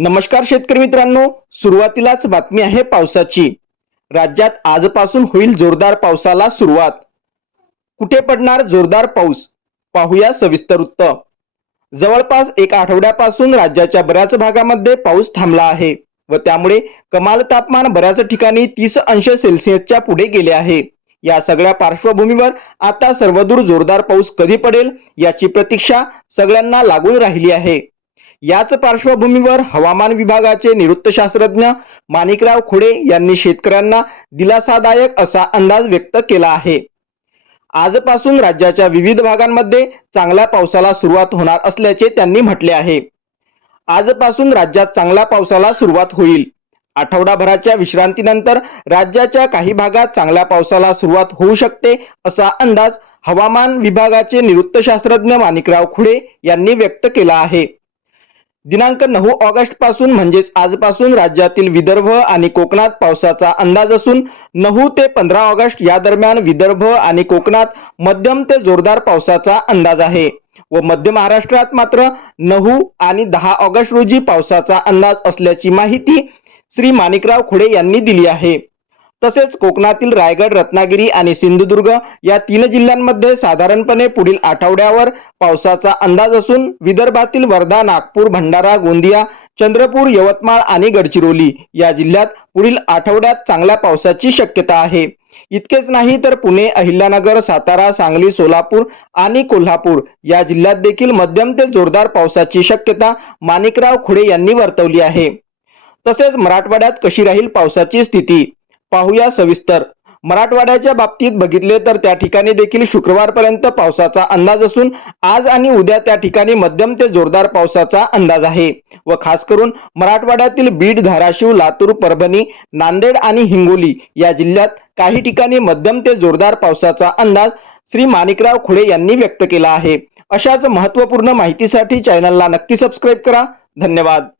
नमस्कार शेतकरी मित्रांनो सुरुवातीलाच बातमी आहे पावसाची. राज्यात आजपासून होईल जोरदार पावसाला सुरुवात. कुठे पडणार जोरदार पाऊस? पाहूया सविस्तर वृत्त जवळपास एक आठवड्यापासून राज्याच्या बऱ्याच भागामध्ये पाऊस थांबला आहे व त्यामुळे कमाल तापमान बऱ्याच ठिकाणी तीस अंश सेल्सिअसच्या पुढे गेले आहे. या सगळ्या पार्श्वभूमीवर आता सर्वदूर जोरदार पाऊस कधी पडेल याची प्रतीक्षा सगळ्यांना लागून राहिली आहे. याच पार्श्वभूमीवर हवामान विभागाचे निवृत्त शास्त्रज्ञ माणिकराव खुडे यांनी शेतकऱ्यांना दिलासादायक असा अंदाज व्यक्त केला आहे. आजपासून राज्याच्या विविध भागांमध्ये चांगल्या पावसाला सुरुवात होणार असल्याचे त्यांनी म्हटले आहे. आजपासून राज्यात चांगल्या पावसाला सुरुवात होईल. आठवडाभराच्या विश्रांतीनंतर राज्याच्या काही भागात चांगल्या पावसाला सुरुवात होऊ शकते असा अंदाज हवामान विभागाचे निवृत्त शास्त्रज्ञ माणिकराव खुडे यांनी व्यक्त केला आहे. दिनांक नऊ ऑगस्टपासून म्हणजेच आजपासून राज्यातील विदर्भ आणि कोकणात पावसाचा अंदाज असून नऊ ते पंधरा ऑगस्ट या दरम्यान विदर्भ आणि कोकणात मध्यम ते जोरदार पावसाचा अंदाज आहे. व मध्य महाराष्ट्रात मात्र नऊ आणि दहा ऑगस्ट रोजी पावसाचा अंदाज असल्याची माहिती श्री माणिकराव खुडे यांनी दिली आहे. तसेच कोकणातील रायगड रत्नागिरी आणि सिंधुदुर्ग या तीन जिल्ह्यांमध्ये साधारणपणे पुढील आठवड्यावर पावसाचा अंदाज असून विदर्भातील वर्धा नागपूर भंडारा गोंदिया चंद्रपूर यवतमाळ आणि गडचिरोली या जिल्ह्यात पुढील आठवड्यात चांगल्या पावसाची शक्यता आहे. इतकेच नाही तर पुणे अहिल्यानगर सातारा सांगली सोलापूर आणि कोल्हापूर या जिल्ह्यात देखील मध्यम ते जोरदार पावसाची शक्यता माणिकराव खुडे यांनी वर्तवली आहे. तसेच मराठवाड्यात कशी राहील पावसाची स्थिती? पाहूया सविस्तर. मराठवाड्याच्या बाबतीत बघितले तर त्या ठिकाणी देखील शुक्रवारपर्यंत पावसाचा अंदाज असून आज आणि उद्या त्या ठिकाणी मध्यम ते जोरदार पावसाचा अंदाज आहे. व खास करून मराठवाड्यातील बीड धाराशिव लातूर परभणी नांदेड आणि हिंगोली या जिल्ह्यात काही ठिकाणी मध्यम ते जोरदार पावसाचा अंदाज श्री माणिकराव खुडे यांनी व्यक्त केला आहे. अशाच महत्त्वपूर्ण माहितीसाठी चॅनलला नक्की सबस्क्राईब करा. धन्यवाद.